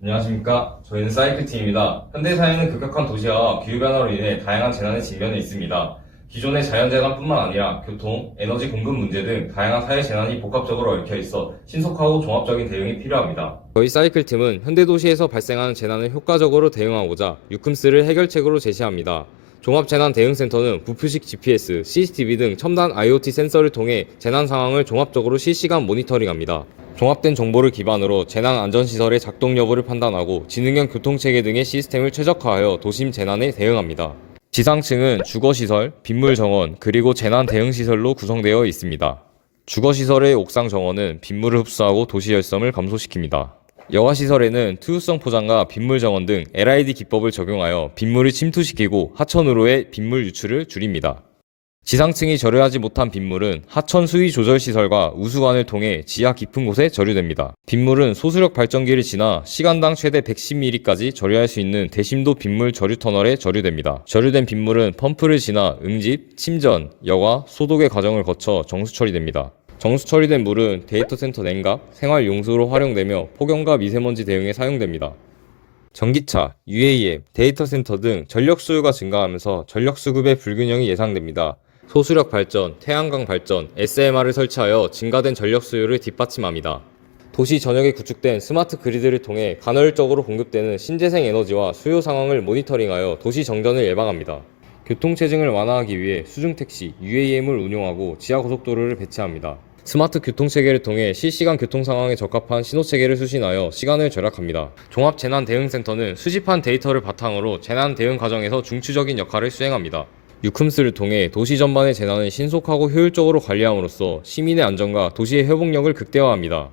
안녕하십니까. 저희는 사이클팀입니다. 현대 사회는 급격한 도시화와 기후변화로 인해 다양한 재난에 직면해 있습니다. 기존의 자연재난뿐만 아니라 교통, 에너지 공급 문제 등 다양한 사회 재난이 복합적으로 얽혀 있어 신속하고 종합적인 대응이 필요합니다. 저희 사이클팀은 현대도시에서 발생하는 재난을 효과적으로 대응하고자 유큼스를 해결책으로 제시합니다. 종합재난대응센터는 부표식 GPS, CCTV 등 첨단 IoT 센서를 통해 재난 상황을 종합적으로 실시간 모니터링합니다. 종합된 정보를 기반으로 재난 안전시설의 작동 여부를 판단하고 지능형 교통체계 등의 시스템을 최적화하여 도심 재난에 대응합니다. 지상층은 주거시설, 빗물 정원, 그리고 재난 대응시설로 구성되어 있습니다. 주거시설의 옥상 정원은 빗물을 흡수하고 도시 열섬을 감소시킵니다. 여가시설에는 투유성 포장과 빗물 정원 등 LID 기법을 적용하여 빗물을 침투시키고 하천으로의 빗물 유출을 줄입니다. 지상층이 절유하지 못한 빗물은 하천 수위 조절 시설과 우수관을 통해 지하 깊은 곳에 절유됩니다. 빗물은 소수력 발전기를 지나 시간당 최대 110ml까지 절유할 수 있는 대심도 빗물 절유 터널에 절유됩니다. 절유된 빗물은 펌프를 지나 응집, 침전, 여과, 소독의 과정을 거쳐 정수 처리됩니다. 정수 처리된 물은 데이터 센터 냉각, 생활 용수로 활용되며 폭염과 미세먼지 대응에 사용됩니다. 전기차, UAM, 데이터 센터 등 전력 수요가 증가하면서 전력 수급의 불균형이 예상됩니다. 소수력 발전, 태양광 발전, SMR을 설치하여 증가된 전력 수요를 뒷받침합니다. 도시 전역에 구축된 스마트 그리드를 통해 간헐적으로 공급되는 신재생 에너지와 수요 상황을 모니터링하여 도시 정전을 예방합니다. 교통체증을 완화하기 위해 수중택시, UAM을 운용하고 지하고속도로를 배치합니다. 스마트 교통체계를 통해 실시간 교통 상황에 적합한 신호체계를 수신하여 시간을 절약합니다. 종합재난대응센터는 수집한 데이터를 바탕으로 재난 대응 과정에서 중추적인 역할을 수행합니다. 유큼스를 통해 도시 전반의 재난을 신속하고 효율적으로 관리함으로써 시민의 안전과 도시의 회복력을 극대화합니다.